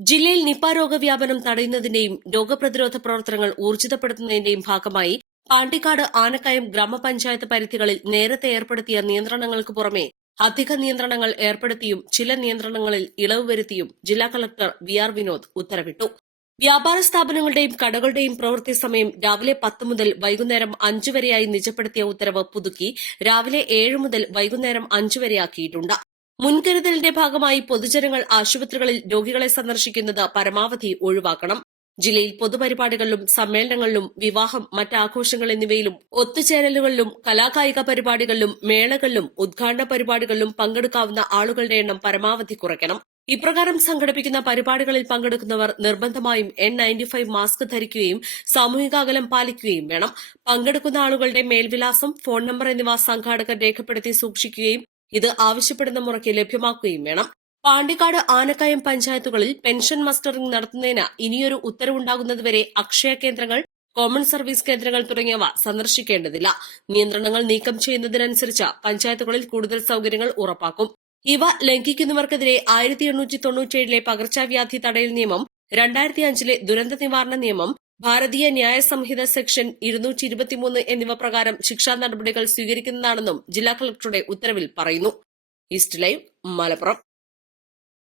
ജില്ലയിൽ നിപ രോഗവ്യാപനം തടയുന്നതിന്റെയും രോഗപ്രതിരോധ പ്രവർത്തനങ്ങൾ ഊർജിതപ്പെടുത്തുന്നതിന്റെയും ഭാഗമായി പാണ്ടിക്കാട് ആനക്കയം ഗ്രാമപഞ്ചായത്ത് പരിധികളിൽ നേരത്തെ ഏർപ്പെടുത്തിയ നിയന്ത്രണങ്ങൾക്ക് പുറമെ അധിക നിയന്ത്രണങ്ങൾ ഏർപ്പെടുത്തിയും ചില നിയന്ത്രണങ്ങളിൽ ഇളവ് വരുത്തിയും ജില്ലാ കളക്ടർ വി ആർ വിനോദ് ഉത്തരവിട്ടു. വ്യാപാര സ്ഥാപനങ്ങളുടെയും കടകളുടെയും പ്രവൃത്തി സമയം രാവിലെ പത്ത് മുതൽ വൈകുന്നേരം അഞ്ചു വരെയായി നിജപ്പെടുത്തിയ ഉത്തരവ് പുതുക്കി രാവിലെ ഏഴ് മുതൽ വൈകുന്നേരം അഞ്ചു വരെയാക്കിയിട്ടുണ്ട്. മുൻകരുതലിന്റെ ഭാഗമായി പൊതുജനങ്ങൾ ആശുപത്രികളിൽ രോഗികളെ സന്ദർശിക്കുന്നത് പരമാവധി ഒഴിവാക്കണം. ജില്ലയിൽ പൊതുപരിപാടികളിലും സമ്മേളനങ്ങളിലും വിവാഹം മറ്റാഘോഷങ്ങൾ എന്നിവയിലും ഒത്തുചേരലുകളിലും കലാകായിക പരിപാടികളിലും മേളകളിലും ഉദ്ഘാടന പരിപാടികളിലും പങ്കെടുക്കാവുന്ന ആളുകളുടെ എണ്ണം പരമാവധി കുറയ്ക്കണം. ഇപ്രകാരം സംഘടിപ്പിക്കുന്ന പരിപാടികളിൽ പങ്കെടുക്കുന്നവർ നിർബന്ധമായും എൻ നയന്റി ഫൈവ് മാസ്ക് ധരിക്കുകയും സാമൂഹിക അകലം പാലിക്കുകയും വേണം. പങ്കെടുക്കുന്ന ആളുകളുടെ മേൽവിലാസം ഫോൺ നമ്പർ എന്നിവ സംഘാടകർ രേഖപ്പെടുത്തി സൂക്ഷിക്കുകയും ഇത് ആവശ്യപ്പെടുന്ന മുറയ്ക്ക് ലഭ്യമാക്കുകയും വേണം. പാണ്ടിക്കാട് ആനക്കയം പഞ്ചായത്തുകളിൽ പെൻഷൻ മസ്റ്ററിംഗ് നടത്തുന്നതിന് ഇനിയൊരു ഉത്തരവുണ്ടാകുന്നതുവരെ അക്ഷയ കേന്ദ്രങ്ങൾ കോമൺ സർവീസ് കേന്ദ്രങ്ങൾ തുടങ്ങിയവ സന്ദർശിക്കേണ്ടതില്ല. നിയന്ത്രണങ്ങൾ നീക്കം ചെയ്യുന്നതിനനുസരിച്ച് പഞ്ചായത്തുകളിൽ കൂടുതൽ സൌകര്യങ്ങൾ ഉറപ്പാക്കും. ഇവ ലംഘിക്കുന്നവർക്കെതിരെ ആയിരത്തി എണ്ണൂറ്റി തൊണ്ണൂറ്റിയേഴിലെ പകർച്ചവ്യാധി തടയൽ നിയമം രണ്ടായിരത്തി അഞ്ചിലെ ദുരന്ത നിവാരണ നിയമം ഭാരതീയ ന്യായ സംഹിത സെക്ഷൻ ഇരുന്നൂറ്റി ഇരുപത്തിമൂന്ന് എന്നിവ പ്രകാരം ശിക്ഷാ നടപടികൾ സ്വീകരിക്കുന്നതാണെന്നും ജില്ലാ കളക്ടറുടെ ഉത്തരവിൽ പറയുന്നു. East live Malappuram.